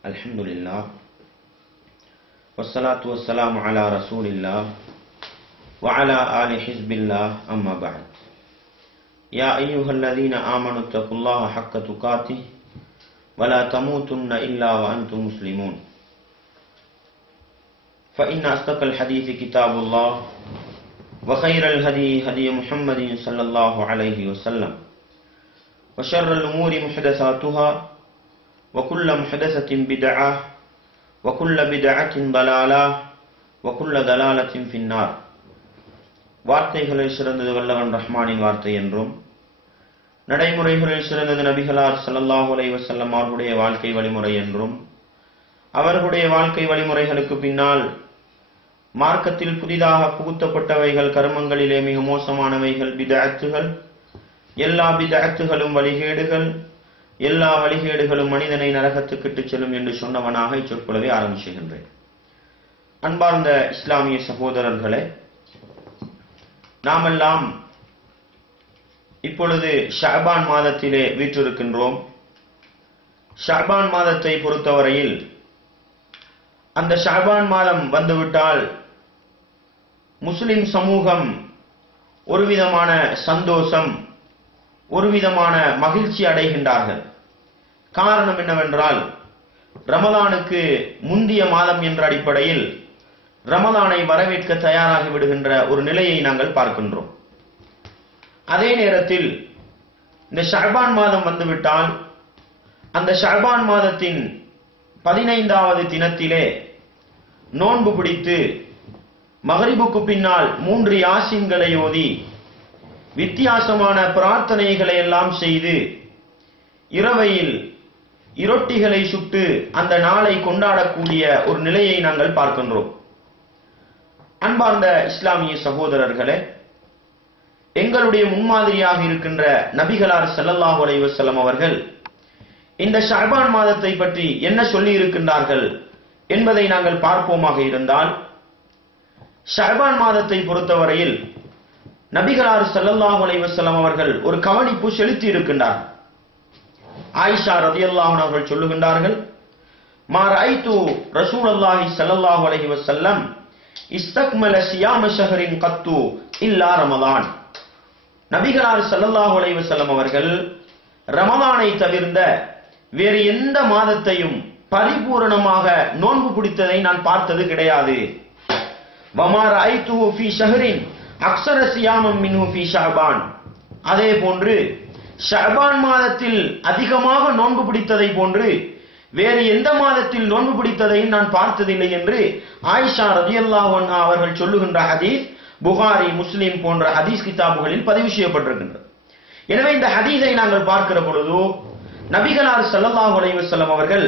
الحمد لله والصلاة والسلام على رسول الله وعلى آل حزب الله أما بعد. يا أيها الذين آمنوا اتقوا الله حق تقاته ولا تموتن إلا وأنتم مسلمون. فإن أصدق الحديث كتاب الله وخير الهدي هدي محمد صلى الله عليه وسلم. وشر الأمور محدثاتها وكل محدثة بدعة وكل بدعة ضلالة وكل ضلالة في النار வார்த்தைகளில் சிறந்தது வல்லவன் ரஹ்மானின் வார்த்தை என்றும் நடைமுறைகளில் சிறந்தது நபிகளார் ஸல்லல்லாஹு அலைஹி வஸல்லம் அவர்களுடைய வாழ்க்கை வழிமுறை என்றும் அவர்களுடைய வாழ்க்கை வழிமுறைகளுக்கு பின்னால் மார்க்கத்தில் புதிதாக புகுத்தப்பட்டவைகள் கர்மங்களிலே மிக மோசமானவைகள் பிதஅத்துகள் எல்லா பிதஅத்துகளும் வழிகேடுகள் எல்லா வழிகேடுகளும் மனிதனை நரகத்துக்கிட்டு செல்லும் என்று சொன்னவனாக இச்சொற்பொழுதை ஆரம்பிச்சுகின்றேன். அன்பார்ந்த இஸ்லாமிய சகோதரர்களே நாமெல்லாம் இப்பொழுது ஷாபான் மாதத்திலே வீற்றிருக்கின்றோம். ஷாபான் மாதத்தை பொறுத்தவரையில் அந்த ஷாபான் மாதம் வந்துவிட்டால் முஸ்லிம் சமூகம் ஒரு விதமான சந்தோஷம் ஒரு விதமான மகிழ்ச்சி அடைகின்றார்கள். காரணம் என்னவென்றால் ரமலானுக்கு முந்திய மாதம் என்ற அடிப்படையில் ரமலானை வரவேற்க தயாராகி விடுகின்ற ஒரு நிலையை நாங்கள் பார்க்கின்றோம். அதே நேரத்தில் இந்த ஷர்பான் மாதம் வந்துவிட்டால் அந்த ஷர்பான் மாதத்தின் பதினைந்தாவது தினத்திலே நோன்பு பிடித்து மகரிபுக்கு பின்னால் மூன்று யாசின்களை ஓதி வித்தியாசமான பிரார்த்தனைகளை எல்லாம் செய்து இரவையில் இரொட்டிகளை சுட்டு அந்த நாளை கொண்டாடக்கூடிய ஒரு நிலையை நாங்கள் பார்க்கின்றோம். அன்பார்ந்த இஸ்லாமிய சகோதரர்களே எங்களுடைய முன்மாதிரியாக இருக்கின்ற நபிகளார் செல்லல்லாஹு அலைவசல்லம் அவர்கள் இந்த ஷர்பான் மாதத்தை பற்றி என்ன சொல்லி இருக்கின்றார்கள் என்பதை நாங்கள் பார்ப்போமாக இருந்தால் ஷர்பான் மாதத்தை பொறுத்தவரையில் நபிகளார் செல்லல்லாஹு அலைவசல்லம் அவர்கள் ஒரு கவனிப்பு செலுத்தி இருக்கின்றார் ஆயிஷா ரதி அல்லாஹன் அவர்கள் சொல்லுகின்றார்கள் மா ரசூல் அல்லாஹி சல்லாஹு அலஹி வசல்லம் இஸ்தக்மல சியாம ஷஹரின் கத்து இல்லா ரமதான் நபிகளார் ஸல்லல்லாஹு அலஹி வசல்லம் அவர்கள் ரமதானை தவிர்ந்த வேறு எந்த மாதத்தையும் பரிபூரணமாக நோன்பு பிடித்ததை நான் பார்த்தது கிடையாது. வமார் ஐத்து ஃபி ஷஹரின் அக்ஸர சியாமம் மின்ஹு ஃபி ஷஹபான். அதே போன்று ஷஅபான் மாதத்தில் அதிகமாக நோன்பு பிடித்ததை போன்று வேறு எந்த மாதத்தில் நோன்பு பிடித்ததையும் நான் பார்த்ததில்லை என்று ஆயிஷா ரதியல்லாஹன் அவர்கள் சொல்லுகின்ற ஹதீஸ் புகாரி முஸ்லிம் போன்ற ஹதீஸ் கிதாபுகளில் பதிவு செய்யப்பட்டிருக்கின்றது. எனவே இந்த ஹதீஸை நாங்கள் பார்க்கிற பொழுது நபிகளார் ஸல்லல்லாஹு அலைவசல்லம் அவர்கள்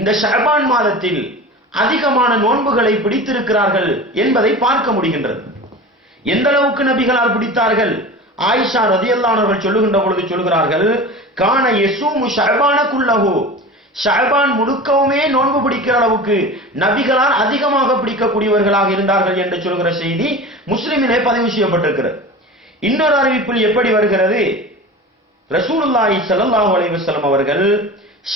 இந்த ஷஅபான் மாதத்தில் அதிகமான நோன்புகளை பிடித்திருக்கிறார்கள் என்பதை பார்க்க முடிகின்றது. எந்த அளவுக்கு நபிகளால் பிடித்தார்கள்? ஆயிஷா ரதியல்லானவர்கள் சொல்லுகின்ற பொழுது சொல்கிறார்கள் காண யசூமு ஷஅபான குல்லஹு. முழுக்கவுமே நோன்பு பிடிக்கிற அளவுக்கு நபிகளால் அதிகமாக பிடிக்கக்கூடியவர்களாக இருந்தார்கள் என்று சொல்கிற செய்தி முஸ்லிமிலே பதிவு செய்யப்பட்டிருக்கிறது. இன்னொரு அறிவிப்பில் எப்படி வருகிறது? ரசூலுல்லாஹி ஸல்லல்லாஹு அலைஹி வஸல்லம் அவர்கள்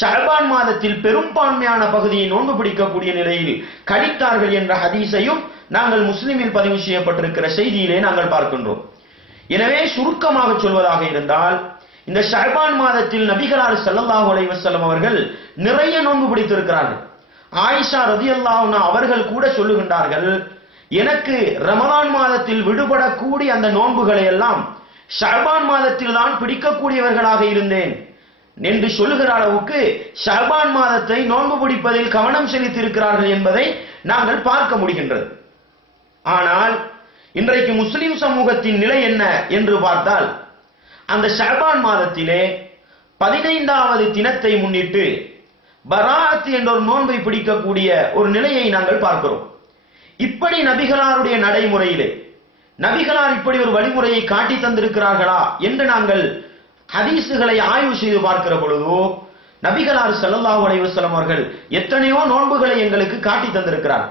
ஷஹபான் மாதத்தில் பெரும்பான்மையான பகுதியை நோன்பு பிடிக்கக்கூடிய நிலையில் கழித்தார்கள் என்ற ஹதீஸையும் நாங்கள் முஸ்லிமில் பதிவு செய்யப்பட்டிருக்கிற செய்தியிலே நாங்கள் பார்க்கின்றோம். எனவே சுருக்கமாக சொல்வதாக இருந்தால் இந்த ஷர்பான் மாதத்தில் நபிகளார் ஸல்லல்லாஹு அலைவசல்லம் அவர்கள் நிறைய நோன்பு பிடித்திருக்கிறார்கள். ஆயிஷா ரதியல்லாஹு அவர்கள் கூட சொல்லுகின்றார்கள் எனக்கு ரமலான் மாதத்தில் விடுபடக்கூடிய அந்த நோன்புகளை எல்லாம் ஷர்பான் மாதத்தில் தான் பிடிக்கக்கூடியவர்களாக இருந்தேன் என்று சொல்லுகிற அளவுக்கு ஷர்பான் மாதத்தை நோன்பு பிடிப்பதில் கவனம் செலுத்தியிருக்கிறார்கள் என்பதை நாங்கள் பார்க்க முடிகின்றது. ஆனால் இன்றைக்கு முஸ்லிம் சமூகத்தின் நிலை என்ன என்று பார்த்தால் அந்த ஷர்பான் மாதத்திலே பதினைந்தாவது தினத்தை முன்னிட்டு பராத் என்ற ஒரு நோன்பை பிடிக்கக்கூடிய ஒரு நிலையை நாங்கள் பார்க்கிறோம். இப்படி நபிகளாருடைய நடைமுறையிலே நபிகளார் இப்படி ஒரு வழிமுறையை காட்டி தந்திருக்கிறார்களா என்று நாங்கள் ஹதீசுகளை ஆய்வு செய்து பார்க்கிற பொழுதோ நபிகளார் செல்லல்லா அலைஹி அவர்கள் எத்தனையோ நோன்புகளை எங்களுக்கு காட்டி தந்திருக்கிறார்.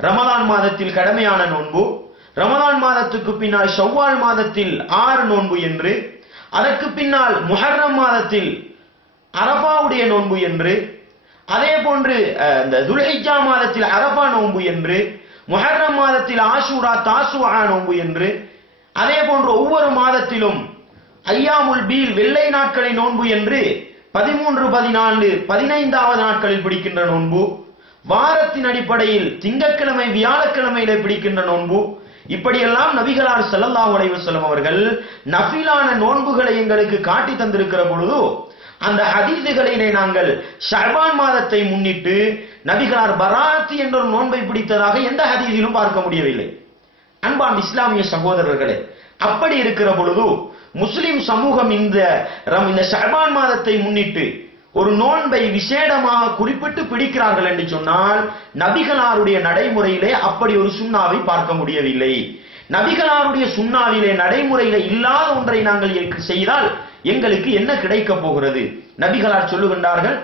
ரமலான் மாதத்தில் கடமையான நோன்பு ரமலான் மாதத்துக்கு பின்னால் ஷவ்வால் மாதத்தில் ஆறு நோன்பு என்று அதற்கு பின்னால் முஹர்ரம் மாதத்தில் அரபாவுடைய நோன்பு என்று அதே போன்று இந்த துல்ஹிஜா மாதத்தில் அரபா நோன்பு என்று முஹர்ரம் மாதத்தில் ஆஷூரா தாசுவா நோன்பு என்று அதே போன்று ஒவ்வொரு மாதத்திலும் ஐயாமுல் பீல் வெள்ளை நாட்களை நோன்பு என்று பதிமூன்று பதினான்கு பதினைந்தாவது நாட்களில் பிடிக்கின்ற நோன்பு வாரத்தின் அடிப்படையில் திங்கட்கிழமை வியாழக்கிழமையிலே பிடிக்கின்ற நோன்பு இப்படியெல்லாம் நபிகளார் செல்லல்லா அலைஹி செல்லும் அவர்கள் நஃபிலான நோன்புகளை எங்களுக்கு காட்டி தந்திருக்கிற பொழுது அந்த ஹதீதுகளிலே நாங்கள் ஷர்பான் மாதத்தை முன்னிட்டு நபிகளார் பராத்தி என்ற ஒரு நோன்பை பிடித்ததாக எந்த ஹதீஸிலும் பார்க்க முடியவில்லை. அன்பான் இஸ்லாமிய சகோதரர்களே அப்படி இருக்கிற பொழுது முஸ்லிம் சமூகம் இந்த ரம்- இந்த ஷர்பான் மாதத்தை முன்னிட்டு ஒரு நோன்பை விசேடமாக குறிப்பிட்டு பிடிக்கிறார்கள் என்று சொன்னால் நபிகளாருடைய நடைமுறையிலே அப்படி ஒரு சுண்ணாவை பார்க்க முடியவில்லை. நபிகளாருடைய சுண்ணாவிலே நடைமுறையில இல்லாத ஒன்றை நாங்கள் செய்தால் எங்களுக்கு என்ன கிடைக்கப் போகிறது? நபிகளார் சொல்லுகின்றார்கள்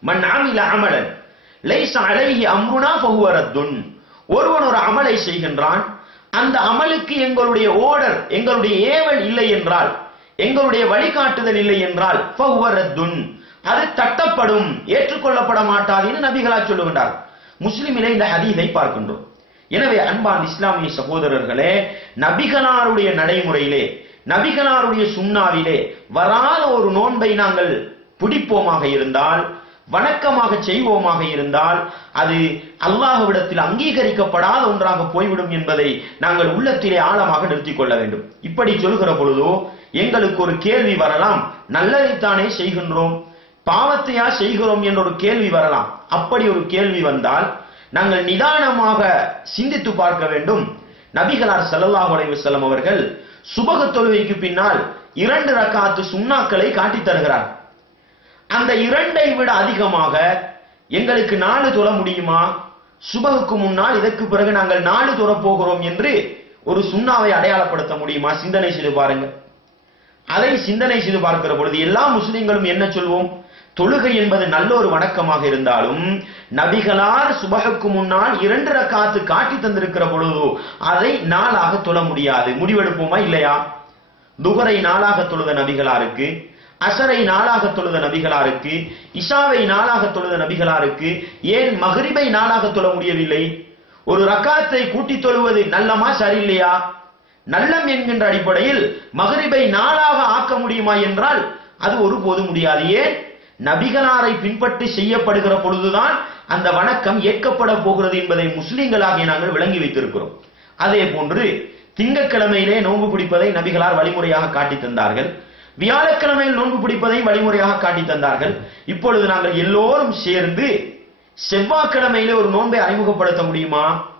மன் ஆமில அமலன் லைஸ அலைஹி அம்ருனா ஃபஹுவ ஒருவன் ஒரு அமலை செய்கின்றான் அந்த அமலுக்கு எங்களுடைய ஓடர் எங்களுடைய ஏவல் இல்லை என்றால் எங்களுடைய வழிகாட்டுதல் இல்லை என்றால் ஃபஹுவ அது தட்டப்படும் ஏற்றுக்கொள்ளப்பட மாட்டாது என்று நபிகளா சொல்லுகின்றார் முஸ்லிமிலே இந்த ஹதீஸை பார்க்கின்றோம். எனவே அன்பான் இஸ்லாமிய சகோதரர்களே நபிகளாருடைய நடைமுறையிலே நபிகளாருடைய சுண்ணாவிலே வராத ஒரு நோன்பை நாங்கள் பிடிப்போமாக இருந்தால் வணக்கமாக செய்வோமாக இருந்தால் அது அல்லாஹ்விடத்தில் அங்கீகரிக்கப்படாத ஒன்றாக போய்விடும் என்பதை நாங்கள் உள்ளத்திலே ஆழமாக நிறுத்திக் கொள்ள வேண்டும். இப்படி சொல்கிற பொழுதோ எங்களுக்கு ஒரு கேள்வி வரலாம். நல்லதைத்தானே செய்கின்றோம். பாவத்தையா செய்கிறோம் என்ற ஒரு கேள்வி வரலாம். அப்படி ஒரு கேள்வி வந்தால் நாங்கள் நிதானமாக சிந்தித்து பார்க்க வேண்டும். நபிகளார் ஸல்லல்லாஹு அலைஹி அவர்கள் சுபக தொழுகைக்கு பின்னால் இரண்டு ரக்காத்து சுண்ணாக்களை காட்டித் தருகிறார். அந்த இரண்டை விட அதிகமாக எங்களுக்கு நாலு தொழ முடியுமா? சுபகுக்கு முன்னால் இதற்கு பிறகு நாங்கள் நாலு தொழ போகிறோம் என்று ஒரு சுண்ணாவை அடையாளப்படுத்த முடியுமா? சிந்தனை செய்து பாருங்கள். அதை சிந்தனை செய்து பார்க்கிற பொழுது எல்லா முஸ்லிம்களும் என்ன சொல்வோம்? தொழுகை என்பது நல்ல ஒரு வணக்கமாக இருந்தாலும் நபிகளார் சுபகுக்கு முன்னால் இரண்டு ரக்காத்து காட்டி தந்திருக்கிற பொழுது அதை நாளாக தொழ முடியாது. முடிவெடுப்போமா இல்லையா? துகரை நாளாக தொழுத நபிகளாருக்கு அசரை நாளாக தொழுத நபிகளாருக்கு இஷாவை நாளாக தொழுத நபிகளாருக்கு ஏன் மகரிபை நாளாக தொழ முடியவில்லை? ஒரு ரக்காத்தை கூட்டி தொழுவது நல்லமா சரியில்லையா? நல்லம் என்கின்ற அடிப்படையில் மகரிபை நாளாக ஆக்க முடியுமா என்றால் அது ஒருபோதும் முடியாது. ஏன்? நபிகளாரை பின்பற்றி செய்யப்படுகிற பொழுதுதான் அந்த வணக்கம் ஏற்கப்பட போகிறது என்பதை முஸ்லிம்களாகிய நாங்கள் விளங்கி வைத்திருக்கிறோம். அதே போன்று திங்கட்கிழமையிலே நோன்பு பிடிப்பதை நபிகளார் வழிமுறையாக காட்டி தந்தார்கள். வியாழக்கிழமையில் நோன்பு பிடிப்பதை வழிமுறையாக காட்டி தந்தார்கள். இப்பொழுது நாங்கள் எல்லோரும் சேர்ந்து செவ்வாய்க்கிழமையிலே ஒரு நோன்பை அறிமுகப்படுத்த முடியுமா?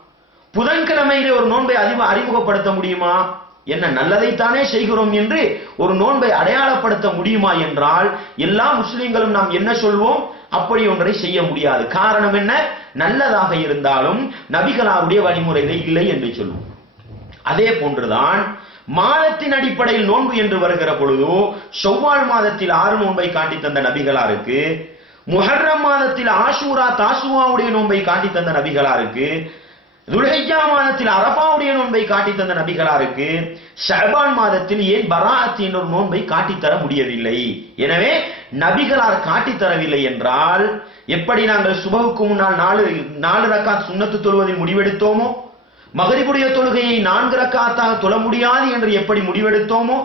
புதன்கிழமையிலே ஒரு நோன்பை அறிமுகப்படுத்த முடியுமா? என்ன நல்லதைத்தானே செய்கிறோம் என்று ஒரு நோன்பை அடையாளப்படுத்த முடியுமா என்றால் எல்லா முஸ்லிம்களும் நாம் என்ன சொல்வோம்? அப்படி ஒன்றை செய்ய முடியாது. காரணம் என்ன? நல்லதாக இருந்தாலும் நபிகளாவுடைய வழிமுறைகள் இல்லை என்று சொல்வோம். அதே போன்றுதான் மாதத்தின் அடிப்படையில் நோன்பு என்று வருகிற பொழுதோ ஷவ்வால் மாதத்தில் ஆறு நோன்பை காட்டி தந்த நபிகளாருக்கு முஹர்ரம் மாதத்தில் ஆஷூரா தாசுவாவுடைய நோன்பை காட்டி தந்த நபிகளாருக்கு துல்ஹிஜ்ஜா மாதத்தில் அரபாவுடைய நோன்பை காட்டி தந்த நபிகளாருக்கு ஷர்பான் மாதத்தில் ஏன் பராத் என்னொரு நோன்பை காட்டித் தர முடியவில்லை? எனவே நபிகளார் காட்டித் தரவில்லை என்றால் எப்படி நாங்கள் சுபகுக்கு முன்னால் நாலு நாலு ரக்காத் சுண்ணத்து தொழுவதில் முடிவெடுத்தோமோ? மகரிபுடைய தொழுகையை நான்கு ரக்காத்தாக தொழ முடியாது என்று எப்படி முடிவெடுத்தோமோ?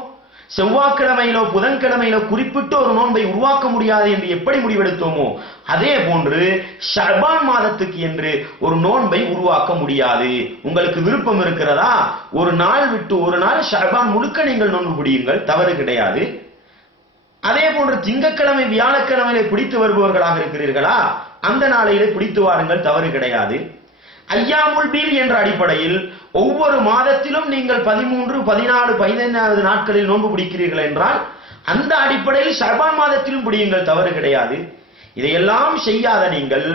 செவ்வாய்க்கிழமையிலோ புதன்கிழமையிலோ குறிப்பிட்டு ஒரு நோன்பை உருவாக்க முடியாது என்று எப்படி முடிவெடுத்தோமோ அதே போன்று ஷர்பான் மாதத்துக்கு என்று ஒரு நோன்பை உருவாக்க முடியாது. உங்களுக்கு விருப்பம் இருக்கிறதா? ஒரு நாள் விட்டு ஒரு நாள் ஷர்பான் முழுக்க நீங்கள் நோன்பு பிடியுங்கள் தவறு கிடையாது. அதே போன்று திங்கட்கிழமை வியாழக்கிழமையிலே பிடித்து வருபவர்களாக இருக்கிறீர்களா? அந்த நாளையிலே பிடித்து வாருங்கள். தவறு கிடையாது. ஐயாமுல் பீல் என்ற அடிப்படையில் ஒவ்வொரு மாதத்திலும் நீங்கள் பதிமூன்று பதினாலு பதினைந்தாவது நாட்களில் நோன்பு பிடிக்கிறீர்கள் என்றால் அந்த அடிப்படையில் ஷர்பான் மாதத்திலும் பிடியுங்கள் தவறு கிடையாது. இதையெல்லாம் செய்யாத நீங்கள்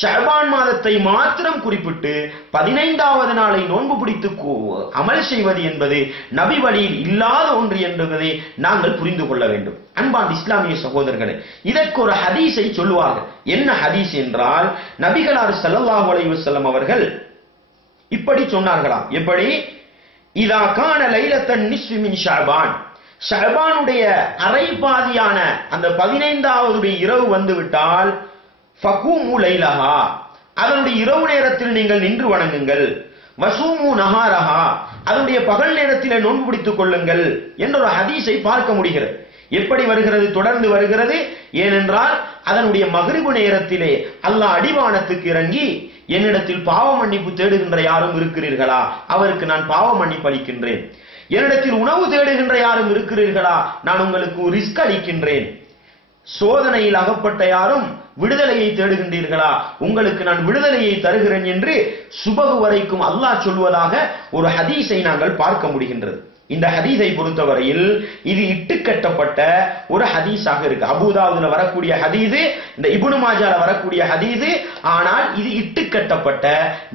ஷர்வான் மாதத்தை மாத்திரம் குறிப்பிட்டு பதினைந்தாவது நாளை நோன்பு பிடித்து அமல் செய்வது என்பது நபி வழியில் இல்லாத ஒன்று என்பதை நாங்கள் புரிந்து கொள்ள வேண்டும். அன்பான் இஸ்லாமிய சகோதரர்களே இதற்கு ஒரு ஹதீஸை சொல்லுவார்கள். என்ன ஹதீஸ் என்றால் நபிகளார் சல்லாஹ் அலைவசல்லம் அவர்கள் இப்படி சொன்னார்களாம். எப்படி? இதா காண லைலத்தன் நிஸ்ஃபி மின் ஷஅபான் அரை பாதியான அந்த பதினைந்தாவது இரவு வந்துவிட்டால் ஃபகூமு லைலஹா. அதனுடைய இரவு நேரத்தில் நீங்கள் நின்று வணங்குங்கள். வசூமு நஹாரஹா. அதனுடைய பகல் நேரத்திலே நோன்பு பிடித்துக் கொள்ளுங்கள் என்ற ஒரு ஹதீஸை பார்க்க முடிகிறது. எப்படி வருகிறது? தொடர்ந்து வருகிறது. ஏனென்றால் அதனுடைய மகிழ்வு நேரத்திலே அல்லாஹ் அடிவானத்துக்கு இறங்கி என்னிடத்தில் பாவ மன்னிப்பு தேடுகின்ற யாரும் இருக்கிறீர்களா? அவருக்கு நான் பாவ மன்னிப்பு அளிக்கின்றேன். என்னிடத்தில் உணவு தேடுகின்ற யாரும் இருக்கிறீர்களா? நான் உங்களுக்கு ரிஸ்க் அளிக்கின்றேன். சோதனையில் அகப்பட்ட யாரும் விடுதலையை தேடுகின்றீர்களா? உங்களுக்கு நான் விடுதலையை தருகிறேன் என்று சுபகு வரைக்கும் அல்லாஹ் சொல்வதாக ஒரு ஹதீஸை நாங்கள் பார்க்க முடிகின்றது. இந்த ஹதீஸை பொறுத்தவரையில் இது இட்டுக்கட்டப்பட்ட ஒரு ஹதீஸாக இருக்கு. அபூதாவுதுல வரக்கூடிய ஹதீஸு இந்த இபுனு மாஜால வரக்கூடிய ஹதீஸு ஆனால் இது இட்டுக்கட்டப்பட்ட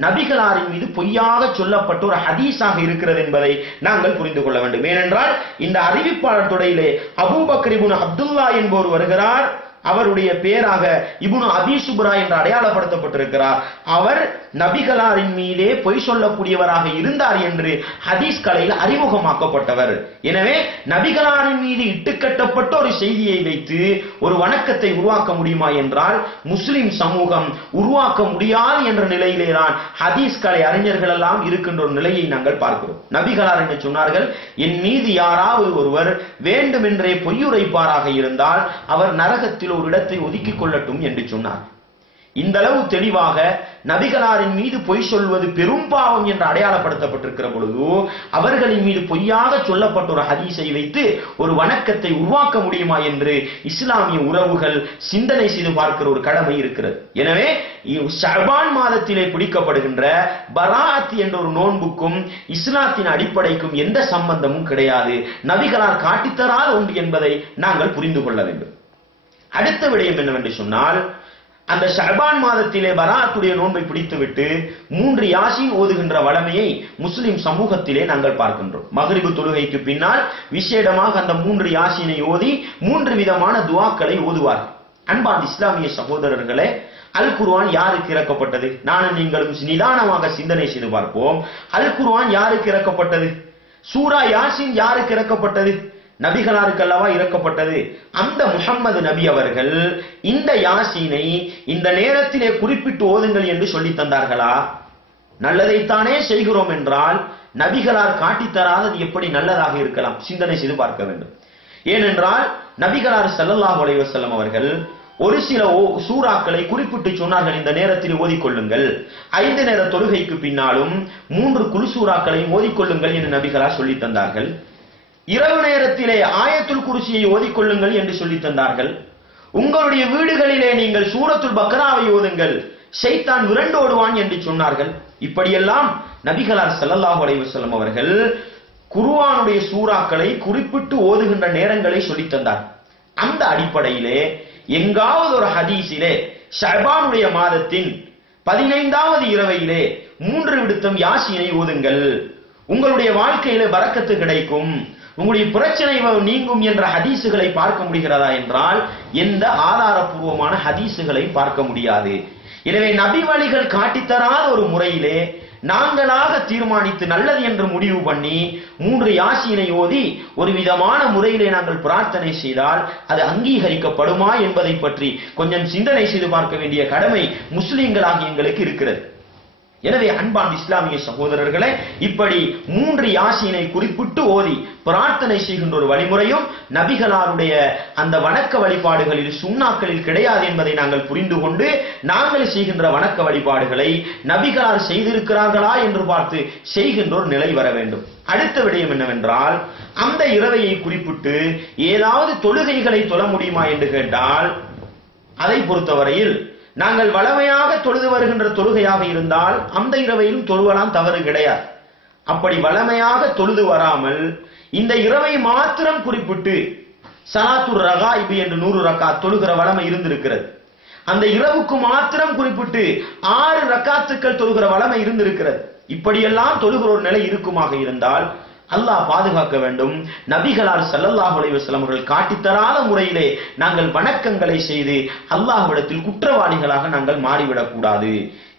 நபிகளாரின் மீது பொய்யாக சொல்லப்பட்ட ஒரு ஹதீஸாக இருக்கிறது என்பதை நாங்கள் புரிந்து கொள்ள வேண்டும். ஏனென்றால் இந்த அறிவிப்பாளர் துறையிலே அபூபக்ரிபுன் அப்துல்லா என்பவர் வருகிறார். அவருடைய பேராக இபுனு அபி சுப்ரா என்று அடையாளப்படுத்தப்பட்டிருக்கிறார். அவர் நபிகளாரின் மீதே பொய் சொல்லக்கூடியவராக இருந்தார் என்று ஹதீஸ் கலையில் அறிமுகமாக்கப்பட்டவர். எனவே நபிகளாரின் மீது இட்டுக்கட்டப்பட்ட ஒரு செய்தியை வைத்து ஒரு வணக்கத்தை உருவாக்க முடியுமா என்றால் முஸ்லிம் சமூகம் உருவாக்க முடியாது என்ற நிலையிலே தான் ஹதீஸ் கலை அறிஞர்கள் எல்லாம் இருக்கின்ற ஒரு நிலையை நாங்கள் பார்க்கிறோம். நபிகளார் என்று சொன்னார்கள் என் மீது யாராவது ஒருவர் வேண்டுமென்றே பொய்யுரைப்பாராக இருந்தால் அவர் நரகத்தில் ஒரு இடத்தை ஒதுக்கிக் கொள்ளட்டும் என்று சொன்னார். இந்த அளவு தெளிவாக நபிகளாரின் மீது பொய் சொல்வது பெரும் பாவம் என்று அடையாளப்படுத்தப்பட்டிருக்கிற பொழுது அவர்களின் மீது பொய்யாக சொல்லப்பட்ட ஒரு ஹதீஸை வைத்து ஒரு வணக்கத்தை உருவாக்க முடியுமா என்று இஸ்லாமிய உறவுகள் சிந்தனை செய்து பார்க்கிற ஒரு கடமை இருக்கிறது. எனவே ஷபான் மாதத்திலே பிடிக்கப்படுகின்ற பராத் என்ற ஒரு நோன்புக்கும் இஸ்லாத்தின் அடிப்படைக்கும் எந்த சம்பந்தமும் கிடையாது. நபிகளார் காட்டித்தராத ஒன்று என்பதை நாங்கள் புரிந்து கொள்ள வேண்டும். அடுத்த விடயம் என்னவென்று சொன்னால் அந்த ஷர்பான் மாதத்திலே பராத்துடைய நோன்பை பிடித்துவிட்டு மூன்று யாசின் ஓதுகின்ற வளமையை முஸ்லிம் சமூகத்திலே நாங்கள் பார்க்கின்றோம். மகரிபு தொழுகைக்கு பின்னால் விசேடமாக அந்த மூன்று யாசினை ஓதி மூன்று விதமான துவாக்களை ஓதுவார்கள். அன்பான் இஸ்லாமிய சகோதரர்களே அல் குர்வான் யாருக்கு இறக்கப்பட்டது? நானும் நீங்களும் நிதானமாக சிந்தனை செய்து பார்ப்போம். அல் குர்வான் யாருக்கு இறக்கப்பட்டது? சூரா யாசின் யாருக்கு இறக்கப்பட்டது? நபிகளாருக்கு அல்லவா இறக்கப்பட்டது? அந்த முஹம்மது நபி அவர்கள் இந்த யாசீனை இந்த நேரத்திலே குறிப்பிட்டு ஓதுங்கள் என்று சொல்லி தந்தார்களா? நல்லதைத்தானே செய்கிறோம் என்றால் நபிகளார் காட்டித்தராதது எப்படி நல்லதாக இருக்கலாம்? சிந்தனை செய்து பார்க்க வேண்டும். ஏனென்றால் நபிகளார் சல்லல்லாஹ் செல்லம் அவர்கள் ஒரு சில ஓ- சூறாக்களை குறிப்பிட்டு சொன்னார்கள் இந்த நேரத்தில் ஓதிக்கொள்ளுங்கள். ஐந்து நேர தொழுகைக்கு பின்னாலும் மூன்று குழு சூறாக்களையும் ஓதிக்கொள்ளுங்கள் என்று நபிகளார் சொல்லித் தந்தார்கள். இரவு நேரத்திலே ஆயத்துல் குருசியை ஓதிக்கொள்ளுங்கள் என்று சொல்லித் தந்தார்கள். உங்களுடைய வீடுகளிலே நீங்கள் சூரத்துல் பக்ராவை ஓதுங்கள். ஷைத்தான் விரண்டோடுவான் என்று சொன்னார்கள். இப்படியெல்லாம் நபிகளார் ஸல்லல்லாஹு அலைவசல்லம் அவர்கள் குருவானுடைய சூறாக்களை குறிப்பிட்டு ஓதுகின்ற நேரங்களை சொல்லித் தந்தார். அந்த அடிப்படையிலே எங்காவது ஒரு ஹதீஸிலே ஷஅபானுடைய மாதத்தின் பதினைந்தாவது இரவையிலே மூன்று விடுத்தம் யாசீனை ஓதுங்கள். உங்களுடைய வாழ்க்கையில வரக்கத்து கிடைக்கும். உங்களுடைய பிரச்சனை நீங்கும் என்ற ஹதீசுகளை பார்க்க முடிகிறதா என்றால் எந்த ஆதாரபூர்வமான ஹதீசுகளை பார்க்க முடியாது. எனவே நபி வழிகள் காட்டித்தராத ஒரு முறையிலே நாங்களாக தீர்மானித்து நல்லது என்று முடிவு பண்ணி மூன்று யாசியினை ஓதி ஒரு விதமான முறையிலே நாங்கள் பிரார்த்தனை செய்தால் அது அங்கீகரிக்கப்படுமா என்பதை பற்றி கொஞ்சம் சிந்தனை செய்து பார்க்க வேண்டிய கடமை முஸ்லிம்களாகிய எங்களுக்கு இருக்கிறது. எனவே அன்பான் இஸ்லாமிய சகோதரர்களே இப்படி மூன்று யாசினை குறிப்பிட்டு ஓதி பிரார்த்தனை செய்கின்ற ஒரு வழிமுறையும் நபிகளாருடைய அந்த வணக்க வழிபாடுகளில் சுண்ணாக்களில் கிடையாது என்பதை நாங்கள் புரிந்து கொண்டு நாங்கள் செய்கின்ற வணக்க வழிபாடுகளை நபிகளார் செய்திருக்கிறார்களா என்று பார்த்து செய்கின்ற ஒரு நிலை வர வேண்டும். அடுத்த விடயம் என்னவென்றால் அந்த இரவையை குறிப்பிட்டு ஏதாவது தொழுகைகளை தொழ முடியுமா என்று கேட்டால் அதை பொறுத்தவரையில் நாங்கள் வளமையாக தொழுது வருகின்ற தொழுகையாக இருந்தால் அந்த இரவையும் தொழுவலாம் தவறு கிடையாது. அப்படி வளமையாக தொழுது வராமல் இந்த இரவை மாத்திரம் குறிப்பிட்டு சலாத்துர் ரகாயிபு என்று நூறு ரக்கா தொழுகிற வளமை இருந்திருக்கிறது. அந்த இரவுக்கு மாத்திரம் குறிப்பிட்டு ஆறு ரக்காத்துக்கள் தொழுகிற வளமை இருந்திருக்கிறது. இப்படியெல்லாம் தொழுகிற ஒரு நிலை இருக்குமாக இருந்தால் அல்லாஹ் பாதுகாக்க வேண்டும். நபிகளார் ஸல்லல்லாஹு அலைவசலம் அவர்கள் காட்டித்தராத முறையிலே நாங்கள் வணக்கங்களை செய்து அல்லாஹ்விடத்தில் குற்றவாளிகளாக நாங்கள் மாறிவிடக்கூடாது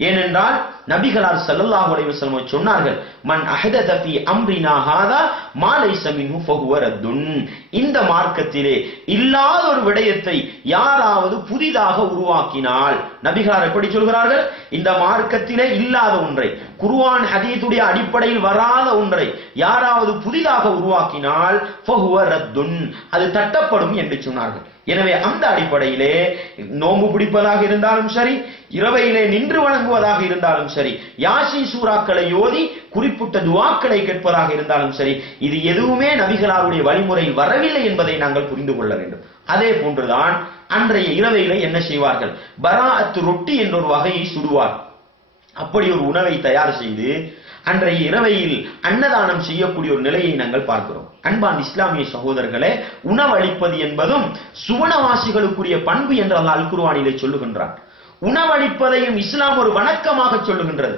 ஏனென்றால் நபிகளார் சல்லல்லாஹு அலைஹி வஸல்லம் சொன்னார்கள் மன் அஹதத ஃபீ அம்ரினா ஹாதா மா லைஸ மின்ஹு ஃபஹுவ ரத்துன். இந்த மார்க்கத்திலே இல்லாத ஒரு விடயத்தை யாராவது புதிதாக உருவாக்கினால் நபிகளார் எப்படி சொல்கிறார்கள்? இந்த மார்க்கத்திலே இல்லாத ஒன்றை குர்ஆன் ஹதீதுடைய அடிப்படையில் வராத ஒன்றை யாராவது புதிதாக உருவாக்கினால் ஃபஹுவ ரத்துன் அது தட்டப்படும் என்று சொன்னார்கள். எனவே அந்த அடிப்படையிலே நோம்பு பிடிப்பதாக இருந்தாலும் சரி இரவையிலே நின்று வணங்குவதாக இருந்தாலும் சரி யாசி சூறாக்களை ஓதி குறிப்பிட்ட துவாக்களை கேட்பதாக இருந்தாலும் சரி இது எதுவுமே நபிகளாருடைய வழிமுறையில் வரவில்லை என்பதை நாங்கள் புரிந்து கொள்ள வேண்டும். அதே போன்றுதான் அன்றைய இரவையில என்ன செய்வார்கள்? பராஅத்து ரொட்டி என்ற ஒரு வகையை சுடுவார். அப்படி ஒரு உணவை தயார் செய்து அன்றைய இரவையில் அன்னதானம் செய்யக்கூடிய ஒரு நிலையை நாங்கள் பார்க்கிறோம். அன்பான் இஸ்லாமிய சகோதரர்களே உணவளிப்பது என்பதும் சுவனவாசிகளுக்குரிய பண்பு என்று அல்லாஹ் அல் சொல்லுகின்றான். உணவளிப்பதையும் இஸ்லாம் ஒரு வணக்கமாக சொல்லுகின்றது.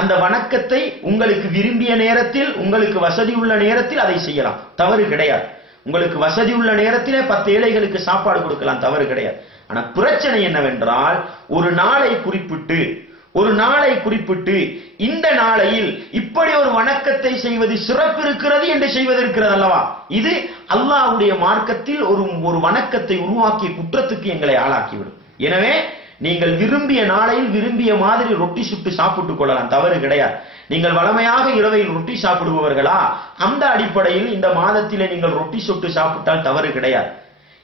அந்த வணக்கத்தை உங்களுக்கு விரும்பிய நேரத்தில் உங்களுக்கு வசதி உள்ள நேரத்தில் அதை செய்யலாம். தவறு கிடையாது. உங்களுக்கு வசதி உள்ள நேரத்திலே பத்து ஏழைகளுக்கு சாப்பாடு கொடுக்கலாம் தவறு கிடையாது. ஆனா பிரச்சனை என்னவென்றால் ஒரு நாளை குறிப்பிட்டு ஒரு நாளை குறிப்பிட்டு இந்த நாளையில் இப்படி ஒரு வணக்கத்தை செய்வது சிறப்பு இருக்கிறது என்று செய்வது இருக்கிறது அல்லவா இது அல்லாஹ்வுடைய மார்க்கத்தில் ஒரு ஒரு வணக்கத்தை உருவாக்கிய குற்றத்துக்கு எங்களை ஆளாக்கிவிடும். எனவே நீங்கள் விரும்பிய நாளையில் விரும்பிய மாதிரி ரொட்டி சுட்டு சாப்பிட்டுக் கொள்ளலாம். தவறு கிடையாது. நீங்கள் வளமையாக இரவையில் ரொட்டி சாப்பிடுபவர்களா? அந்த அடிப்படையில் இந்த மாதத்திலே நீங்கள் ரொட்டி சுட்டு சாப்பிட்டால் தவறு கிடையாது.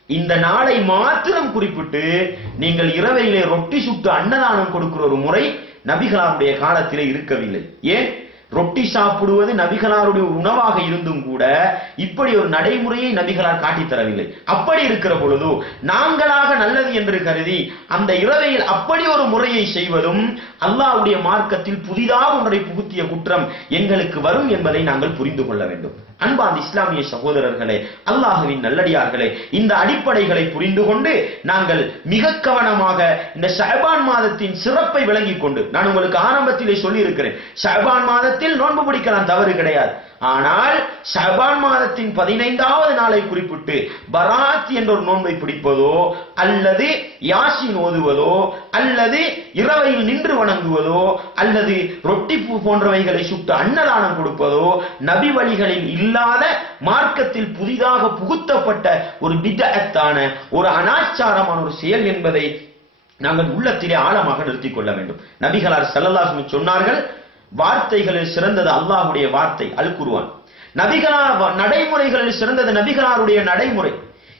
இந்த நாளை மாத்திரம் குறிப்பிட்டு நீங்கள் இரவையிலே ரொட்டி சுட்டு அன்னதானம் கொடுக்கிற ஒரு முறை நபிகளாருடைய காலத்திலே இருக்கவில்லை. ஏன்? ரொட்டி சாப்பிடுவது நபிகளாருடைய உணவாக இருந்தும் கூட இப்படி ஒரு நடைமுறையை நபிகளார் காட்டித் தரவில்லை. அப்படி இருக்கிற பொழுது நாங்களாக நல்லது என்று கருதி அந்த இரவையில் அப்படி ஒரு முறையை செய்வதும் அல்லாவுடைய மார்க்கத்தில் புதிதாக ஒன்றை புகுத்திய குற்றம் எங்களுக்கு வரும் என்பதை நாங்கள் புரிந்து கொள்ள வேண்டும். அன்பாந்த இஸ்லாமிய சகோதரர்களே அல்லாஹுவின் நல்லடியார்களே இந்த அடிப்படைகளை புரிந்து கொண்டு நாங்கள் மிக கவனமாக இந்த ஷஹபான் மாதத்தின் சிறப்பை விளங்கிக் கொண்டு நான் உங்களுக்கு ஆரம்பத்திலே சொல்லி இருக்கிறேன் ஷஹபான் மாதத்தில் மாதத்தில் நோன்பு பிடிக்கலாம் தவறு கிடையாது. ஆனால் ஷபான் மாதத்தின் பதினைந்தாவது நாளை குறிப்பிட்டு பராத் என்ற ஒரு நோன்பை பிடிப்பதோ அல்லது யாசின் ஓதுவதோ அல்லது இரவையில் நின்று வணங்குவதோ அல்லது ரொட்டி பூ போன்றவைகளை சுட்டு அன்னதானம் கொடுப்பதோ நபி வழிகளில் இல்லாத மார்க்கத்தில் புதிதாக புகுத்தப்பட்ட ஒரு பிதஅத்தான ஒரு அனாச்சாரமான ஒரு செயல் என்பதை நாங்கள் உள்ளத்திலே ஆழமாக நிறுத்திக் கொள்ள வேண்டும். நபிகளார் ஸல்லல்லாஹு சொன்னார்கள் வார்த்தைகளில் சிறந்தது அல்லாஹுடைய வார்த்தை. அல் குருவான் நபிகளார் வ- நடைமுறைகளில் சிறந்தது நபிகளாருடைய நடைமுறை.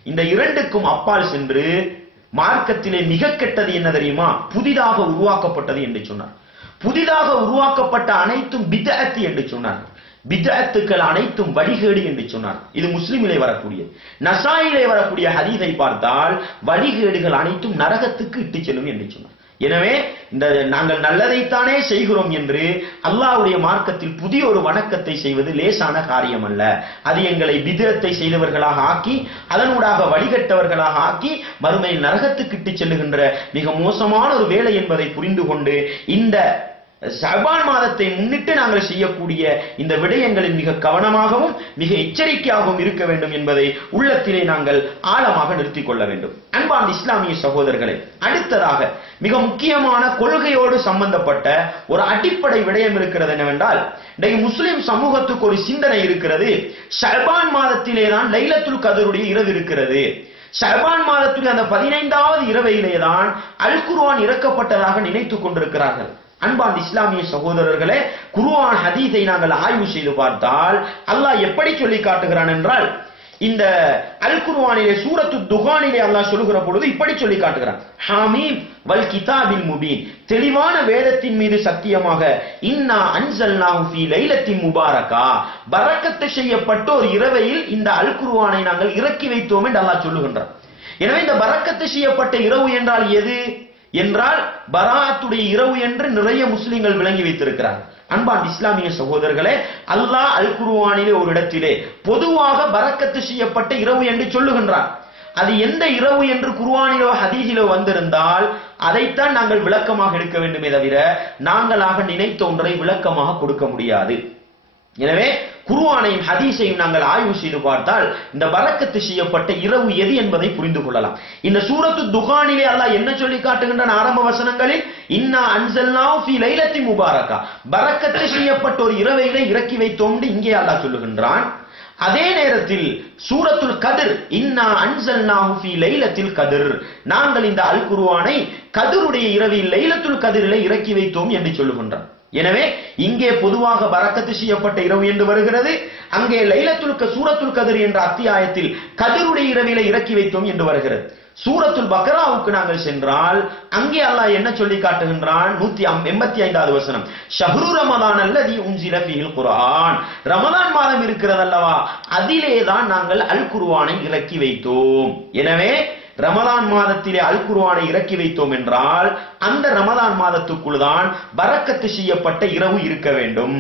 இந்த இரண்டுக்கும் அப்பால் சென்று மார்க்கத்திலே மிக கெட்டது என்ன தெரியுமா? புதிதாக உருவாக்கப்பட்டது என்று சொன்னார். புதிதாக உருவாக்கப்பட்ட அனைத்தும் பிதஅத்து என்று சொன்னார். பிதஅத்துக்கள் அனைத்தும் வழிகேடு என்று சொன்னார். இது முஸ்லிமிலே வரக்கூடிய நசாயிலே வரக்கூடிய ஹதீஸை பார்த்தால் வழிகேடுகள் அனைத்தும் நரகத்துக்கு இட்டு செல்லும் என்று சொன்னார். எனவே இந்த நாங்கள் நல்லதைத்தானே செய்கிறோம் என்று அல்லாவுடைய மார்க்கத்தில் புதிய ஒரு வணக்கத்தை செய்வது லேசான காரியம் அல்ல அது எங்களை பிதத்தை செய்தவர்களாக ஆக்கி அதனூடாக வழிகட்டவர்களாக ஆக்கி மறுமையில் நரகத்துக்கிட்டு செல்லுகின்ற மிக மோசமான ஒரு வேலை என்பதை புரிந்து கொண்டு இந்த சபான் மாதத்தை முன்னிட்டு நாங்கள் செய்யக்கூடிய இந்த விடயங்களில் மிக கவனமாகவும் மிக எச்சரிக்கையாகவும் இருக்க வேண்டும் என்பதை உள்ளத்திலே நாங்கள் ஆழமாக நிறுத்திக் கொள்ள வேண்டும். அன்பான் இஸ்லாமிய சகோதரர்களே அடுத்ததாக மிக முக்கியமான கொள்கையோடு சம்பந்தப்பட்ட ஒரு அடிப்படை விடயம் இருக்கிறது என்னவென்றால் முஸ்லிம் சமூகத்துக்கு ஒரு சிந்தனை இருக்கிறது. ஷர்பான் மாதத்திலே தான் லைலத்துல் கதருடைய இரவு இருக்கிறது. ஷபான் மாதத்துடைய அந்த பதினைந்தாவது இரவையிலே தான் அல் குர்வான் இறக்கப்பட்டதாக நினைத்துக் கொண்டிருக்கிறார்கள். அன்பார்ந்த இஸ்லாமிய சகோதரர்களே குருவான் ஹதீஸை நாங்கள் ஆய்வு செய்து பார்த்தால் அல்லாஹ் எப்படி சொல்லி காட்டுகிறான் என்றால் இந்த அல் குருவானிலே சூரத்து துகானிலே அல்லாஹ் சொல்லுகிற பொழுது இப்படி சொல்லி காட்டுகிறான். ஹாமீம் வல் கிதாபில் முபீன். தெளிவான வேதத்தின் மீது சத்தியமாக இன்னா அன்சல்நாஹு ஃபீ லைலத்தின் முபாரக்கா பரக்கத்து செய்யப்பட்ட ஒரு இரவையில் இந்த அல் குருவானை நாங்கள் இறக்கி வைத்தோம் என்று அல்லாஹ் சொல்லுகின்றான். எனவே இந்த பரக்கத்து செய்யப்பட்ட இரவு என்றால் எது? என்றால் பராத்துடைய இரவு என்று நிறைய முஸ்லிம்கள் விளங்கி வைத்திருக்கிறார். அன்பான் இஸ்லாமிய சகோதரர்களே அல்லாஹ் அல் குருவானிலே ஒரு இடத்திலே பொதுவாக பரக்கத்து செய்யப்பட்ட இரவு என்று சொல்லுகின்றார். அது எந்த இரவு என்று குருவானிலோ ஹதீஜிலோ வந்திருந்தால் அதைத்தான் நாங்கள் விளக்கமாக எடுக்க வேண்டுமே தவிர நாங்களாக நினைத்த ஒன்றை விளக்கமாக கொடுக்க முடியாது. எனவே குருவானையும் ஹதீஸையும் நாங்கள் ஆய்வு செய்து பார்த்தால் இந்த வரக்கத்து செய்யப்பட்ட இரவு எது என்பதை புரிந்து கொள்ளலாம். இந்த சூரத்து துகானிலே அல்லாஹ் என்ன சொல்லி காட்டுகின்றன? ஆரம்ப வசனங்களில் இன்னா அன்சல்னாஹு ஃபி லைலத்தி முபாரக்கா. பரக்கத்து செய்யப்பட்ட ஒரு இரவையிலே இறக்கி வைத்தோம் என்று இங்கே அல்லாஹ் சொல்லுகின்றான். அதே நேரத்தில் சூரத்துல் கதிர் இன்னா அன்சல்னாஹு ஃபீ லைலத்தில் கதிர். நாங்கள் இந்த அல் குருவானை கதிருடைய இரவில் லைலத்துல் கதிரிலே இறக்கி வைத்தோம் என்று சொல்லுகின்றான். எனவே இங்கே பொதுவாக பரக்கத்து செய்யப்பட்ட இரவு என்று வருகிறது. அங்கே லைலத்துல்க சூரத்துல் கதிர் என்ற அத்தியாயத்தில் கதிருடைய இரவிலே இறக்கி வைத்தோம் என்று வருகிறது. சூரத்துல் பக்ராவுக்கு நாங்கள் சென்றால் அங்கே அல்லாஹ் என்ன சொல்லி காட்டுகின்றான்? நூத்தி எண்பத்தி ஐந்தாவது வசனம். ஷஹ்ரு ரமதான் அல்லதி உன்சில ஃபீல் குரான் ரமதான் மாதம் இருக்கிறது அல்லவா அதிலே தான் நாங்கள் அல் குருவானை இறக்கி வைத்தோம். எனவே ரமலான் மாதத்திலே அல் குருவானை இறக்கி வைத்தோம் என்றால் அந்த ரமதான் மாதத்துக்குள் தான் பரக்கத்து செய்யப்பட்ட இரவு இருக்க வேண்டும்.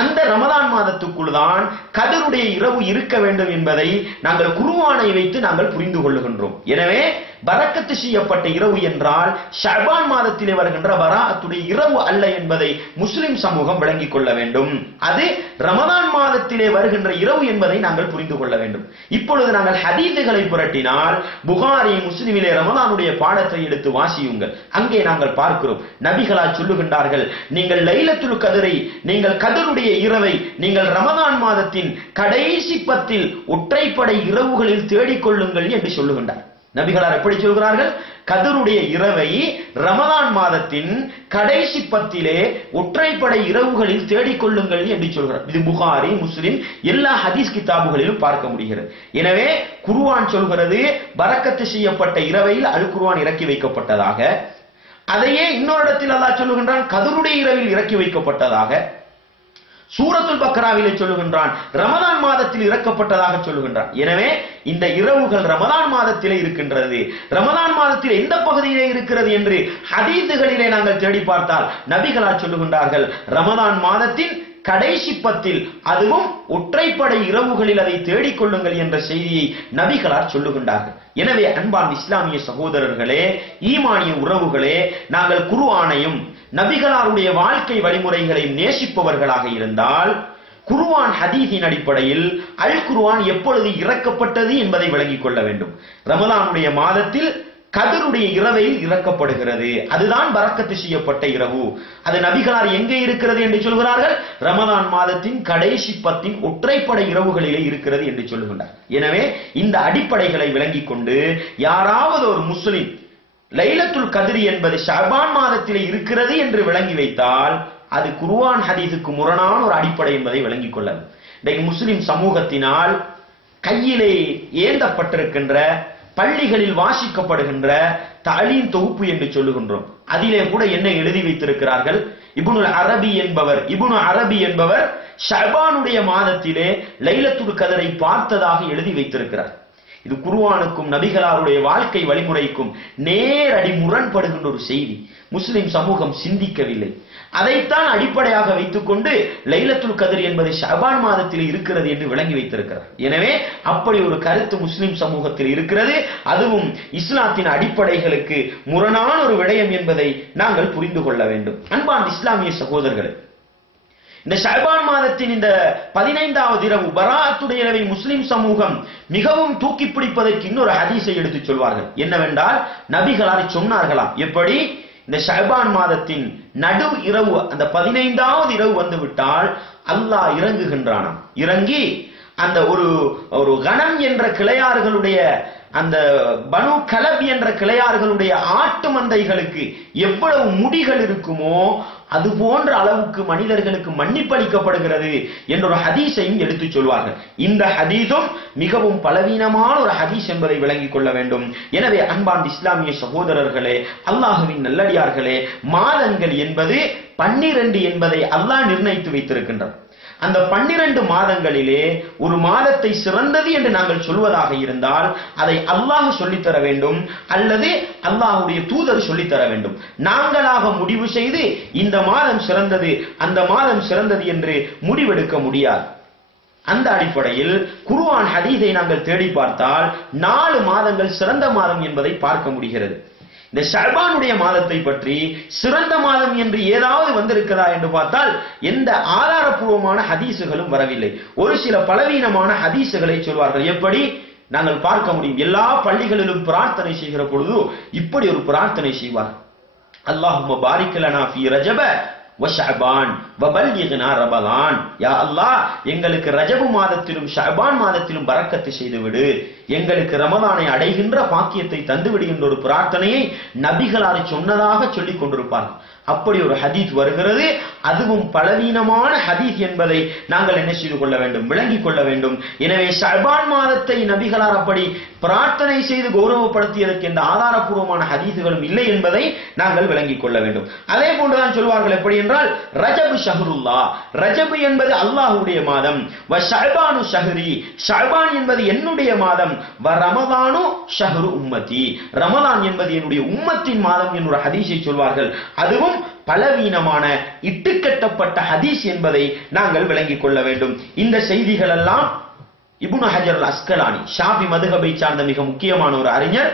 அந்த ரமதான் மாதத்துக்குள் தான் கதருடைய இரவு இருக்க வேண்டும் என்பதை நாங்கள் குருவானை வைத்து நாங்கள் புரிந்து கொள்ளுகின்றோம். எனவே பரக்கத்து செய்யப்பட்ட இரவு என்றால் ஷஅபான் மாதத்திலே வருகின்ற வராத்துடைய இரவு அல்ல என்பதை முஸ்லிம் சமூகம் விளங்கிக் கொள்ள வேண்டும். அது ரமதான் மாதத்திலே வருகின்ற இரவு என்பதை நாங்கள் புரிந்து கொள்ள வேண்டும். இப்பொழுது நாங்கள் ஹதீதுகளை புரட்டினால் புகாரி முஸ்லிமிலே ரமதானுடைய பாடத்தை எடுத்து வாசியுங்கள். அங்கே நாங்கள் நாங்கள் பார்க்கிறோம். நபிகளா சொல்லுகின்றார்கள் நீங்கள் லைலத்துல் கதிரை நீங்கள் கதருடைய இரவை நீங்கள் ரமதான் மாதத்தின் கடைசி பத்தில் ஒற்றைப்படை இரவுகளில் தேடிக்கொள்ளுங்கள் என்று சொல்லுகின்றார். நபிகளார் எப்படி சொல்கிறார்கள்? கதருடைய இரவை ரமதான் மாதத்தின் கடைசி பத்திலே ஒற்றைப்படை இரவுகளில் தேடிக்கொள்ளுங்கள் என்று சொல்கிறார். இது புகாரி முஸ்லிம் எல்லா ஹதீஸ் கிதாபுகளிலும் பார்க்க முடிகிறது. எனவே குருவான் சொல்கிறது பறக்கத்து செய்யப்பட்ட இரவையில் அல் குருவான் இறக்கி வைக்கப்பட்டதாக அதையே இன்னொரு இடத்தில் அல்லாஹ் சொல்லுகின்றான் கதருடைய இரவில் இறக்கி வைக்கப்பட்டதாக. சூரத்துல் பக்ராவிலே சொல்லுகின்றான் ரமதான் மாதத்தில் இறக்கப்பட்டதாக சொல்லுகின்றான். எனவே இந்த இரவுகள் ரமதான் மாதத்திலே இருக்கின்றது. ரமதான் மாதத்தில் எந்த பகுதியிலே இருக்கிறது என்று ஹதீதுகளிலே நாங்கள் தேடி பார்த்தால் நபிகளார் சொல்லுகின்றார்கள் ரமதான் மாதத்தின் கடைசி பத்தில் அதுவும் ஒற்றைப்படை இரவுகளில் அதை தேடிக்கொள்ளுங்கள் என்ற செய்தியை நபிகளார் சொல்லுகின்றார்கள். எனவே அன்பார்ந்த இஸ்லாமிய சகோதரர்களே ஈமானிய உறவுகளே நாங்கள் குருவானையும் நபிகளாருடைய வாழ்க்கை வழிமுறைகளை நேசிப்பவர்களாக இருந்தால் குருவான் ஹதீஸின் அடிப்படையில் அல் குருவான் எப்பொழுது இறக்கப்பட்டது என்பதை விளங்கிக் கொள்ள வேண்டும். ரமலானுடைய மாதத்தில் கதிருடைய இரவையில் இறக்கப்படுகிறது. அதுதான் வரக்கத்து செய்யப்பட்ட இரவு. அது நபிகளார் எங்கே இருக்கிறது என்று சொல்கிறார்கள்? ரமதான் மாதத்தின் கடைசி பத்தின் ஒற்றைப்படை இரவுகளிலே இருக்கிறது என்று சொல்லுகின்றார். எனவே இந்த அடிப்படைகளை விளங்கிக் கொண்டு யாராவது ஒரு முஸ்லிம் லைலத்துல் கதிரி என்பது ஷபான் மாதத்திலே இருக்கிறது என்று விளங்கி வைத்தால் அது குருவான் ஹதீஸுக்கு முரணான ஒரு அடிப்படை என்பதை விளங்கிக் கொள்ளது இன்றைக்கு முஸ்லிம் சமூகத்தினால் கையிலே ஏந்தப்பட்டிருக்கின்ற பள்ளிகளில் வாசிக்கப்படுகின்ற தாலீம் தொகுப்பு என்று சொல்லுகின்றோம். அதிலே கூட என்ன எழுதி வைத்திருக்கிறார்கள்? இபுனு அரபி என்பவர் இபுனு அரபி என்பவர் ஷபானுடைய மாதத்திலே லைலத்துடு கதரை பார்த்ததாக எழுதி வைத்திருக்கிறார். இது குருவானுக்கும் நபிகளாருடைய வாழ்க்கை வழிமுறைக்கும் நேரடி முரண்படுகின்ற ஒரு செய்தி. முஸ்லிம் சமூகம் சிந்திக்கவில்லை. அதைத்தான் அடிப்படையாக வைத்துக்கொண்டு லைலத்துல் கதிர் என்பது ஷபான் மாதத்தில் இருக்கிறது என்று விளங்கி வைத்திருக்கிறார். எனவே அப்படி ஒரு கருத்து முஸ்லிம் சமூகத்தில் இருக்கிறது. அதுவும் இஸ்லாத்தின் அடிப்படைகளுக்கு முரணான ஒரு விடயம் என்பதை நாங்கள் புரிந்து கொள்ள வேண்டும். அன்பான் இஸ்லாமிய சகோதரர்களே இந்த ஷாபான் மாதத்தின் இந்த பதினைந்தாவது இரவு பராத்துடையவை முஸ்லிம் சமூகம் மிகவும் தூக்கி பிடிப்பதற்கு இன்னொரு ஹதீஸை எடுத்துச் சொல்வார்கள். என்னவென்றால் நபிகளார் சொன்னார்களாம். எப்படி? இந்த ஷாபான் மாதத்தின் நடு இரவு அந்த பதினைந்தாவது இரவு வந்து விட்டால் அல்லாஹ் இறங்குகின்றானாம். இறங்கி அந்த ஒரு ஒரு கணம் என்ற கிளையார்களுடைய அந்த பனு கலப் என்ற கிளையார்களுடைய ஆட்டு மந்தைகளுக்கு எவ்வளவு முடிகள் இருக்குமோ அது போன்ற அளவுக்கு மனிதர்களுக்கு மன்னிப்பளிக்கப்படுகிறது என்ற ஒரு ஹதீஸையும் எடுத்துச் சொல்வார்கள். இந்த ஹதீஸும் மிகவும் பலவீனமான ஒரு ஹதீஸ் என்பதை விளங்கிக் கொள்ள வேண்டும். எனவே அன்பான் இஸ்லாமிய சகோதரர்களே அல்லாஹுவின் நல்லடியார்களே மாதங்கள் என்பது பன்னிரண்டு என்பதை அல்லாஹ் நிர்ணயித்து வைத்திருக்கின்றான். அந்த பன்னிரண்டு மாதங்களிலே ஒரு மாதத்தை சிறந்தது என்று நாங்கள் சொல்வதாக இருந்தால் அதை அல்லாஹ் சொல்லித்தர வேண்டும் அல்லது அல்லாஹுடைய தூதர் சொல்லித்தர வேண்டும். நாங்களாக முடிவு செய்து இந்த மாதம் சிறந்தது அந்த மாதம் சிறந்தது என்று முடிவெடுக்க முடியாது. அந்த அடிப்படையில் குருவான் ஹதீஸை நாங்கள் தேடி பார்த்தால் நாலு மாதங்கள் சிறந்த மாதம் என்பதை பார்க்க முடிகிறது. இந்த ஷர்பானுடைய மாதத்தை பற்றி சிறந்த மாதம் என்று ஏதாவது வந்திருக்கிறதா என்று பார்த்தால் எந்த ஆதாரப்பூர்வமான ஹதீசுகளும் வரவில்லை. ஒரு சில பலவீனமான ஹதீசுகளை சொல்வார்கள். எப்படி? நாங்கள் பார்க்க முடியும். எல்லா பள்ளிகளிலும் பிரார்த்தனை செய்கிற பொழுது இப்படி ஒரு பிரார்த்தனை செய்வார். அல்லாஹும் பாரிக்கலனா ஃபி ரஜப வஷஅபான் ரமலான். யா அல்லாஹ் எங்களுக்கு ரஜபு மாதத்திலும் ஷஅபான் மாதத்திலும் பறக்கத்து செய்து விடு எங்களுக்கு ரமதானை அடைகின்ற பாக்கியத்தை தந்துவிடுகின்ற என்ற ஒரு பிரார்த்தனையை நபிகளார் சொன்னதாக சொல்லிக் கொண்டிருப்பார்கள். அப்படி ஒரு ஹதீத் வருகிறது. அதுவும் பலவீனமான ஹதீத் என்பதை நாங்கள் என்ன செய்து கொள்ள வேண்டும்? விளங்கிக் கொள்ள வேண்டும். எனவே ஷபான் மாதத்தை நபிகளார் அப்படி பிரார்த்தனை செய்து கௌரவப்படுத்தியதற்கு எந்த ஆதாரப்பூர்வமான ஹதீதுகளும் இல்லை என்பதை நாங்கள் விளங்கிக் கொள்ள வேண்டும். அதே போன்றுதான் சொல்வார்கள் எப்படி என்றால் ரஜபு ஷஹருல்லா. ரஜபு என்பது அல்லாஹ்வுடைய மாதம். வ ஷஹரி. ஷஅபான் என்பது என்னுடைய மாதம். வ ரமதானு ஷஹரு உம்மதி ரமதான் என்பது என்னுடைய உம்மத்தின் மாதம் என்னுடைய ஒரு ஹதீஸை சொல்வார்கள். அதுவும் பலவீனமான இட்டுக்கட்டப்பட்ட ஹதீஸ் என்பதை நாங்கள் விளங்கிக் கொள்ள வேண்டும். இந்த செய்திகள் எல்லாம் இபுன் ஹஜர் அஸ்கலானி ஷாபி மதுகபை சார்ந்த மிக முக்கியமான ஒரு அறிஞர்.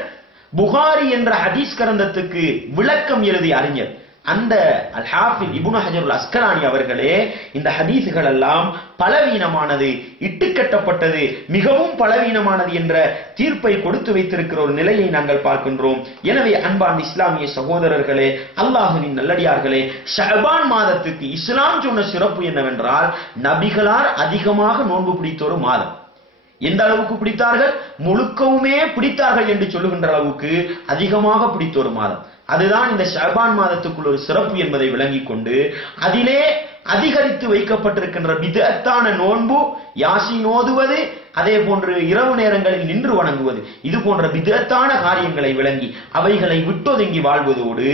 புகாரி என்ற ஹதீஸ் கிரந்தத்துக்கு விளக்கம் எழுதிய அறிஞர். அந்த அல் ஹாஃபில் இப்னு ஹஜர் அல் அவர்களே இந்த ஹதீஸுகள் எல்லாம் பலவீனமானது இட்டுக்கட்டப்பட்டது மிகவும் பலவீனமானது என்ற தீர்ப்பை கொடுத்து வைத்திருக்கிற ஒரு நிலையை நாங்கள் பார்க்கின்றோம். எனவே அன்பான் இஸ்லாமிய சகோதரர்களே அல்லாஹுவின் நல்லடியார்களே ஷஹபான் மாதத்துக்கு இஸ்லாம் சொன்ன சிறப்பு என்னவென்றால் நபிகளார் அதிகமாக நோன்பு பிடித்த ஒரு மாதம். எந்த அளவுக்கு பிடித்தார்கள்? முழுக்கவுமே பிடித்தார்கள் என்று சொல்லுகின்ற அளவுக்கு அதிகமாக பிடித்த ஒரு மாதம். அதுதான் இந்த ஷபான் மாதத்துக்குள் ஒரு சிறப்பு என்பதை விளங்கிக் கொண்டு அதிலே அதிகரித்து வைக்கப்பட்டிருக்கின்ற விதத்தான நோன்பு யாசி நோதுவது அதே போன்று இரவு நேரங்களில் நின்று வணங்குவது இது போன்ற விதத்தான காரியங்களை விளங்கி அவைகளை விட்டொதுங்கி வாழ்வதோடு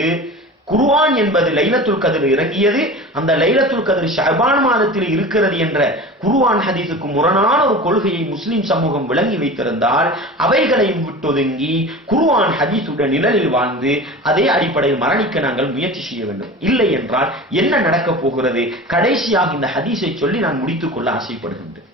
குருவான் என்பது லைலத்துல் கதிர் இறங்கியது. அந்த லைலத்துல் கதிர் ஷபான் மாதத்தில் இருக்கிறது என்ற குருவான் ஹதீஸுக்கு முரணான ஒரு கொள்கையை முஸ்லிம் சமூகம் விளங்கி வைத்திருந்தால் அவைகளையும் விட்டொதுங்கி குருவான் ஹதீஸுடன் நிழலில் வாழ்ந்து அதே அடிப்படையில் மரணிக்க நாங்கள் முயற்சி செய்ய வேண்டும். இல்லை என்றால் என்ன நடக்கப் போகிறது? கடைசியாக இந்த ஹதீஸை சொல்லி நான் முடித்துக் கொள்ள ஆசைப்படுகின்றேன்.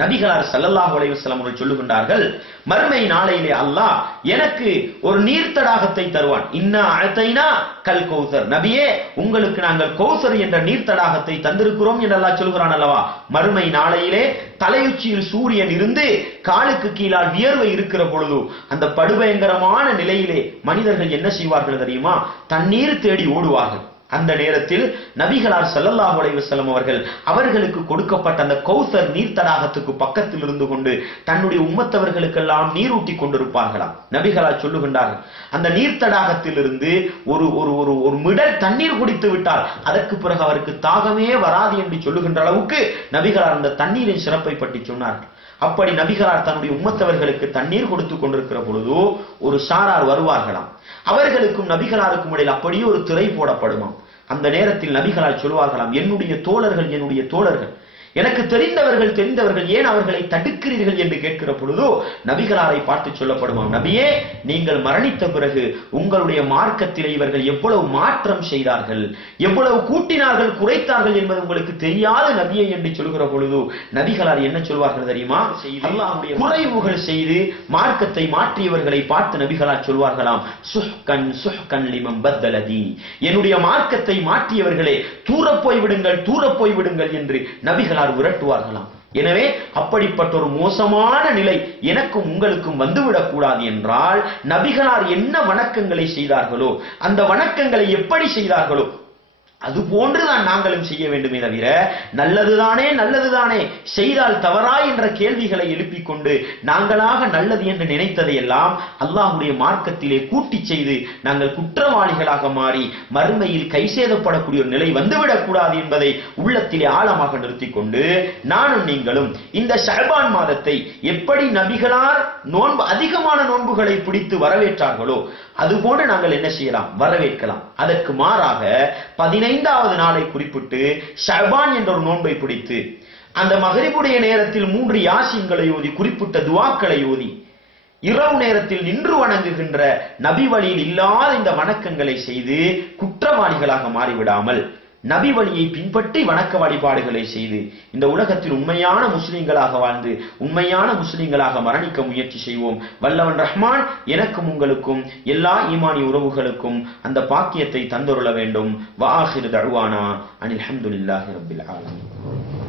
நபிகளார் சல்லல்லாஹ் அலைஹி வஸல்லம் அவர்கள் சொல்லுகின்றார்கள் மறுமை நாளையிலே அல்லாஹ் எனக்கு ஒரு நீர் தடாகத்தை தருவான். இன்னா அழைத்தைனா கல் கௌசர். நபியே உங்களுக்கு நாங்கள் கௌசர் என்ற நீர் தடாகத்தை தந்திருக்கிறோம் என்றெல்லாம் சொல்கிறான் அல்லவா? மறுமை நாளையிலே தலையுச்சியில் சூரியன் இருந்து காலுக்கு கீழால் வியர்வை இருக்கிற பொழுது அந்த படுபயங்கரமான நிலையிலே மனிதர்கள் என்ன செய்வார்கள் தெரியுமா? தண்ணீர் தேடி ஓடுவார்கள். அந்த நேரத்தில் நபிகளார் செல்லல்லா உடைவு செல்லும் அவர்கள் அவர்களுக்கு கொடுக்கப்பட்ட அந்த கௌசர் நீர் தடாகத்துக்கு பக்கத்தில் இருந்து கொண்டு தன்னுடைய உம்மத்தவர்களுக்கெல்லாம் நீரூட்டி கொண்டிருப்பார்களாம். நபிகளார் சொல்லுகின்றார்கள் அந்த நீர் தடாகத்திலிருந்து ஒரு ஒரு ஒரு ஒரு மிடல் தண்ணீர் குடித்து விட்டால் அதற்கு பிறகு அவருக்கு தாகமே வராது என்று சொல்லுகின்ற அளவுக்கு நபிகளார் அந்த தண்ணீரின் சிறப்பை பற்றி சொன்னார்கள். அப்படி நபிகளார் தன்னுடைய உம்மத்தவர்களுக்கு தண்ணீர் கொடுத்து கொண்டிருக்கிற பொழுது ஒரு சாரார் வருவார்களாம். அவர்களுக்கும் நபிகளாருக்கும் இடையில் அப்படியே ஒரு திரை போடப்படுமாம். அந்த நேரத்தில் நபிகளால் சொல்வார்களாம் என்னுடைய தோழர்கள் என்னுடைய தோழர்கள் எனக்கு தெரிந்தவர்கள் தெரிந்தவர்கள் ஏன் அவர்களை தடுக்கிறீர்கள் என்று கேட்கிற பொழுதோ நபிகளாரை பார்த்து சொல்லப்படுமாம் நபியே நீங்கள் மரணித்த பிறகு உங்களுடைய மார்க்கத்திலே இவர்கள் எவ்வளவு மாற்றம் செய்தார்கள் எவ்வளவு கூட்டினார்கள் குறைத்தார்கள் என்பது உங்களுக்கு தெரியாத நபியை என்று சொல்கிற பொழுது நபிகளார் என்ன சொல்வார்கள் தெரியுமா? அல்லாஹ்வுடைய குறைவுகள் செய்து மார்க்கத்தை மாற்றியவர்களை பார்த்து நபிகளார் சொல்வார்களாம் சுஹ்கன் சுஹ்கன் லிமம் பத்தலதி. என்னுடைய மார்க்கத்தை மாற்றியவர்களே தூரப் போய் விடுங்கள் தூரப் போய் விடுங்கள் என்று நபிகளார் விரட்டுவார்களாம் எனவே அப்படிப்பட்ட ஒரு மோசமான நிலை எனக்கும் உங்களுக்கும் வந்துவிடக் கூடாது என்றால் நபிகளார் என்ன வணக்கங்களை செய்தார்களோ அந்த வணக்கங்களை எப்படி செய்தார்களோ அது போன்றுதான் நாங்களும் செய்ய வேண்டுமே தவிர நல்லதுதானே நல்லதுதானே செய்தால் தவறா என்ற கேள்விகளை எழுப்பிக் கொண்டு நாங்களாக நல்லது என்று நினைத்ததையெல்லாம் அல்லாஹுடைய மார்க்கத்திலே கூட்டி செய்து நாங்கள் குற்றவாளிகளாக மாறி மறுமையில் கை சேதப்படக்கூடிய ஒரு நிலை வந்துவிடக்கூடாது என்பதை உள்ளத்திலே ஆழமாக நிறுத்திக் கொண்டு நானும் நீங்களும் இந்த ஷஹபான் மாதத்தை எப்படி நபிகளார் நோன்பு அதிகமான நோன்புகளை பிடித்து வரவேற்றார்களோ அதுபோன்று நாங்கள் என்ன செய்யலாம்? வரவேற்கலாம். அதற்கு மாறாக பதினைந்தாவது நாளை குறிப்பிட்டு ஷபான் என்ற ஒரு நோன்பை பிடித்து அந்த மகரிபுடைய நேரத்தில் மூன்று யாசின்களை ஓதி குறிப்பிட்ட துவாக்களை ஓதி இரவு நேரத்தில் நின்று வணங்குகின்ற நபி வழியில் இல்லாத இந்த வணக்கங்களை செய்து குற்றவாளிகளாக மாறிவிடாமல் நபி வழியை பின்பற்றி வணக்க வழிபாடுகளை செய்து இந்த உலகத்தில் உண்மையான முஸ்லிம்களாக வாழ்ந்து உண்மையான முஸ்லிம்களாக மரணிக்க முயற்சி செய்வோம். வல்லவன் ரஹ்மான் எனக்கும் உங்களுக்கும் எல்லா ஈமானி உறவுகளுக்கும் அந்த பாக்கியத்தை தந்துருள வேண்டும். வாஹிர் தழுவானா அனில் அஹமதுல்லாஹி ரபில் ஆலமீன்.